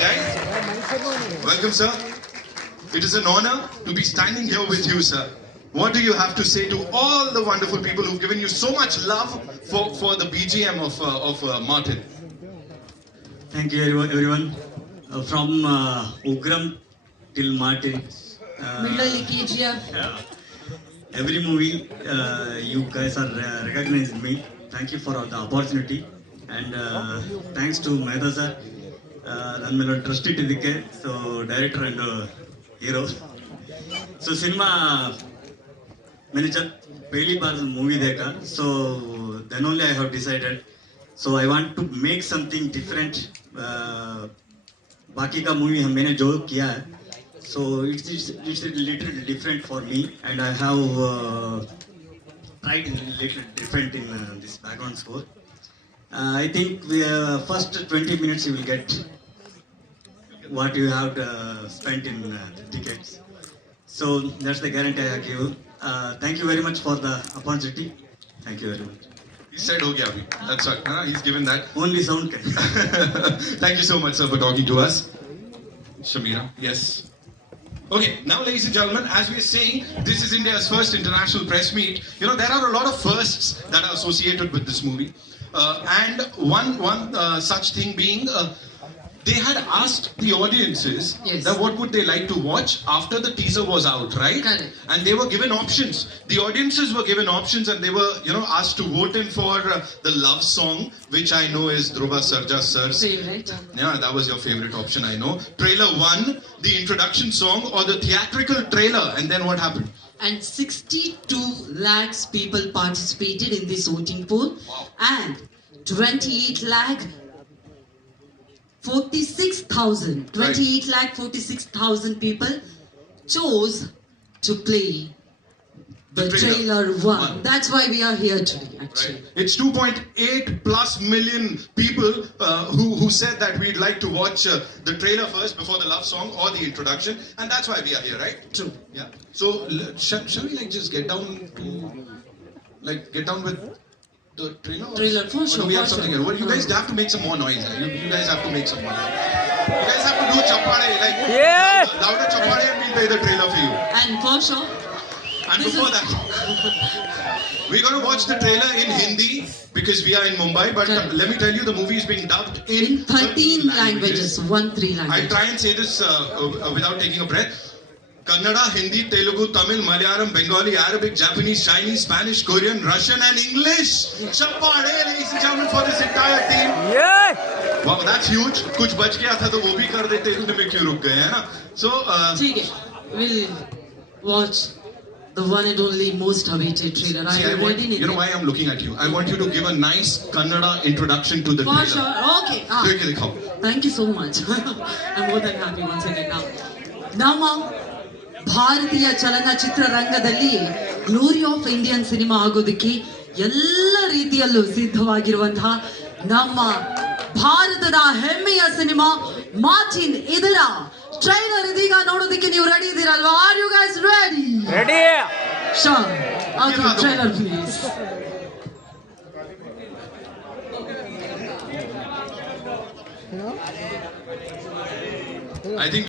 Guys, welcome, sir. It is an honor to be standing here with you, sir. What do you have to say to all the wonderful people who've given you so much love for the BGM of Martin? Thank you, everyone. From Ugram till Martin. Middle KGF. Every movie, you guys are recognizing me. Thank you for the opportunity. And thanks to Mehta sir. ನನ್ನ ಮೇಲೆ ಒಂದು trust ಇಟ್ಟಿದ್ದಕ್ಕೆ so director and hero so cinema मैंने जब पहली बार movie देखा so then only I have decided so I want to make something different बाकी का मूवी मैंने जो किया है so it's a little different for me and I have tried a little different in this background score. I think we first 20 minutes you will get what you have spent in the tickets. So that's the guarantee I give. Thank you very much for the opportunity. Thank you very much. He said, "Oh, yeah, that's right." He's given that. Only sound can. Thank you so much, sir, for talking to us. Shamira, yes. Okay, now, ladies and gentlemen, as we are saying, this is India's first international press meet. You know, there are a lot of firsts that are associated with this movie. And one such thing being, they had asked the audiences Yes. that what would they like to watch after the teaser was out, right? Correct. And they were given options. The audiences were given options and they were, asked to vote in for the love song, which I know is Dhruva Sarja sir's. Favorite. Yeah, that was your favorite option, I know. Trailer 1, the introduction song, or the theatrical trailer. And then what happened? And 62 lakhs people participated in this voting poll. Wow. And 28 lakh 46,000. 28 lakh 46,000 people chose to play the trailer 1. That's why we are here today, actually. Right. It's 2.8 plus million people who said that we'd like to watch the trailer first before the love song or the introduction, and that's why we are here, right? True. Yeah. So shall we just get down with the trailer? Trailer, for Or sure, do we have for something sure. else? Well, you guys have to make some more noise. You guys have to make some more noise. You guys have to do chapade, louder chapade, and we'll play the trailer for you. And for sure, And This before is- that, we're going to watch the trailer in Hindi because we are in Mumbai. But Correct. let me tell you, the movie is being dubbed in in 13 languages. 13 I'll languages. try and say this without taking a breath. Kannada, Hindi, Telugu, Tamil, Malayalam, Bengali, Arabic, Japanese, Chinese, Spanish, Korean, Russian, and English. Chapade, ladies and gentlemen, for this entire team. Wow, that's huge. कुछ बच गया था तो वो भी कर देते इतने में क्यों रुक गए हैं ना? So ठीक है, we'll watch the one and only most awaited trailer. see, Are you ready? you know why I'm looking at you? I want you to give a nice Kannada introduction to the For trailer. sure. Okay. देखिए दिखाओ. Thank you so much. I'm more than happy once again now. ನಮ್ಮ ಭಾರತೀಯ ಚಲನಚಿತ್ರ ರಂಗದಲ್ಲಿ glory of Indian cinema ಆಗೋದಕ್ಕೆ ಎಲ್ಲ ರೀತಿಯಲ್ಲೂ ಸಿದ್ಧವಾಗಿರುವಂತಹ ನಮ್ಮ ಭಾರತದ ಹೆಮ್ಮೆಯ ಸಿನಿಮಾ ಮಾರ್ಟಿನ್ ಇದರ ಟ್ರೈಲರ್ ಇದೀಗ ನೋಡೋದಕ್ಕೆ ನೀವು ರೆಡಿ ಇದ್ದೀರಲ್ವಾ? Are you guys ready? Ready sure. Okay, trailer please. I think